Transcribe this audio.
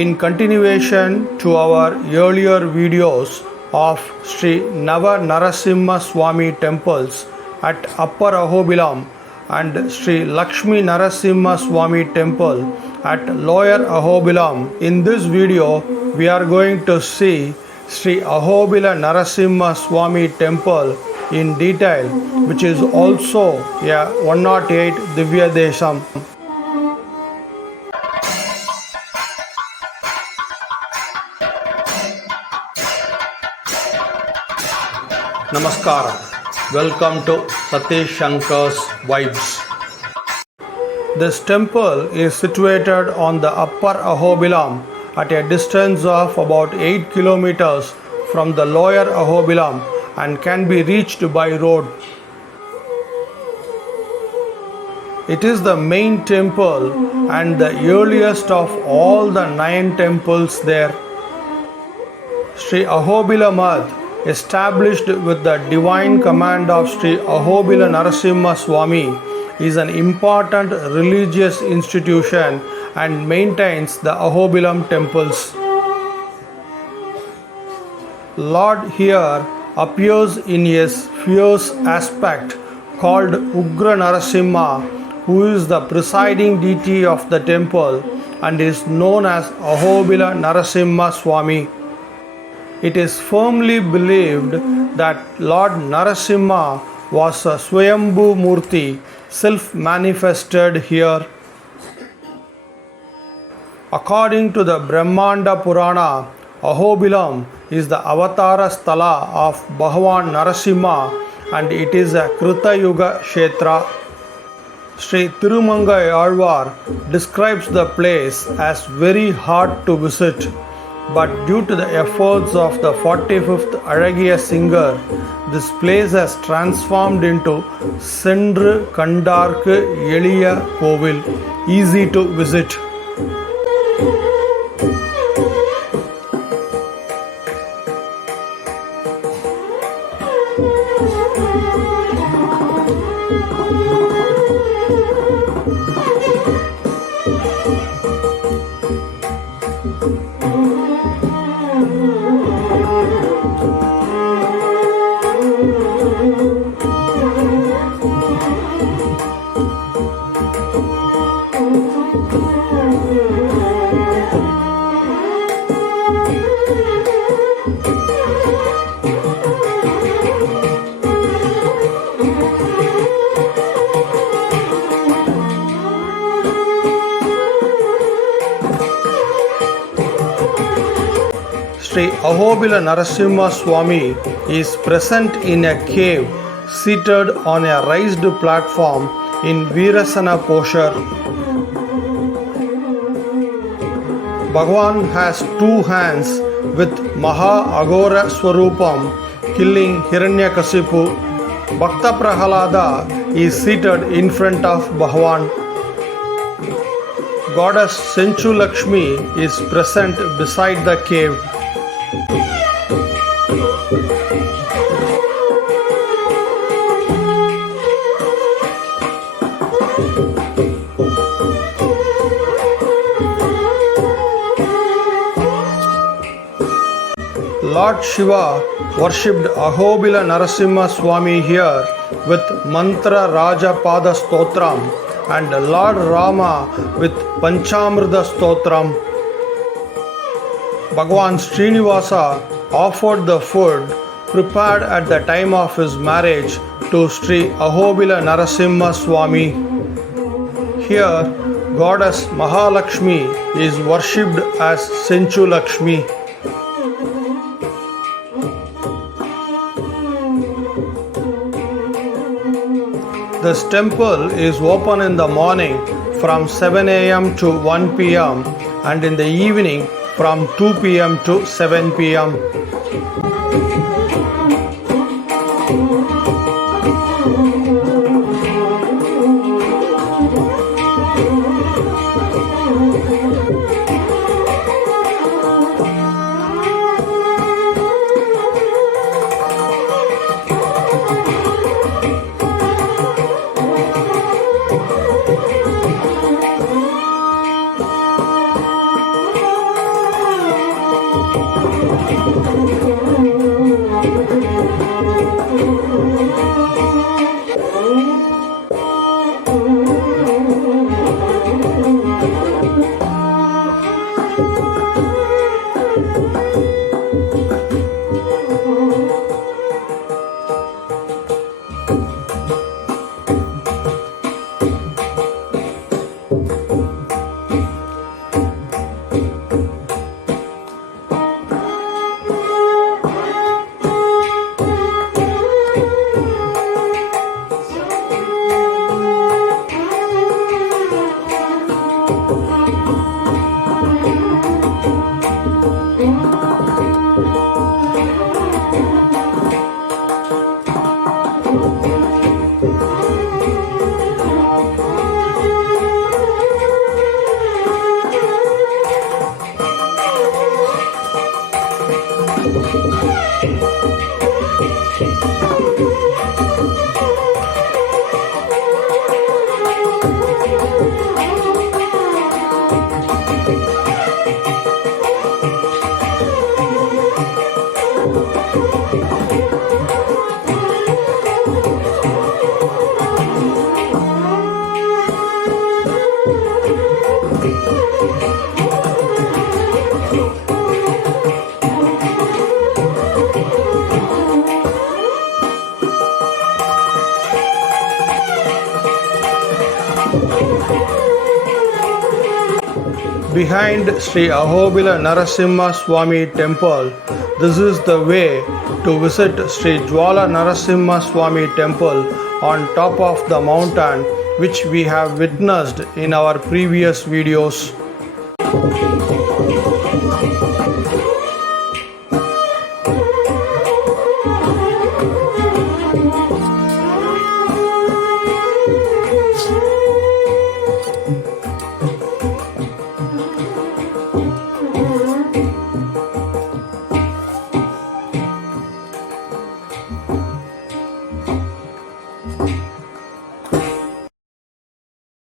In continuation to our earlier videos of Sri Lower Narasimha Swamy temples at Upper Ahobilam and Sri Lakshmi Narasimha Swamy temple at Lower Ahobilam, in this video we are going to see Sri Ahobila Narasimha Swamy temple in detail, which is also a 108 Divya Desam. Namaskar. Welcome to Satish Shankar's Vibes. This temple is situated on the Upper Ahobilam at a distance of about 8 kilometers from the Lower Ahobilam and can be reached by road. It is the main temple and the earliest of all the 9 temples there. Sri Ahobila established with the divine command of Sri Ahobila Narasimha Swamy, is an important religious institution and maintains the Ahobilam temples. Lord here appears in his fierce aspect called Ugra Narasimha, who is the presiding deity of the temple and is known as Ahobila Narasimha Swamy. It is firmly believed that Lord Narasimha was a Svayambhu Murti, self-manifested here. According to the Brahmanda Purana, Ahobilam is the Avatara Stala of Bhagwan Narasimha and it is a Kruthayuga Kshetra. Sri Tirumangai Alvar describes the place as very hard to visit, but due to the efforts of the 45th Alagiya singer, this place has transformed into Sendru Kandarku Eliya Kovil, easy to visit. Sri Ahobila Narasimha Swamy is present in a cave seated on a raised platform in Virasana posture. Bhagwan has 2 hands with Maha Aghora Swarupam killing Hiranyakasipu. Bhakta Prahalada is seated in front of Bhagwan. Goddess Senchu Lakshmi is present beside the cave. Lord Shiva worshipped Ahobila Narasimha Swamy here with Mantra Raja Pada Stotram and Lord Rama with Panchamrita Stotram. Bhagwan Srinivasa offered the food prepared at the time of his marriage to Sri Ahobila Narasimha Swamy. Here, Goddess Mahalakshmi is worshipped as Senchu Lakshmi. This temple is open in the morning from 7 a.m. to 1 p.m. and in the evening from 2 p.m. to 7 p.m. Behind Sri Ahobila Narasimha Swamy temple, this is the way to visit Sri Jwala Narasimha Swamy temple on top of the mountain, which we have witnessed in our previous videos.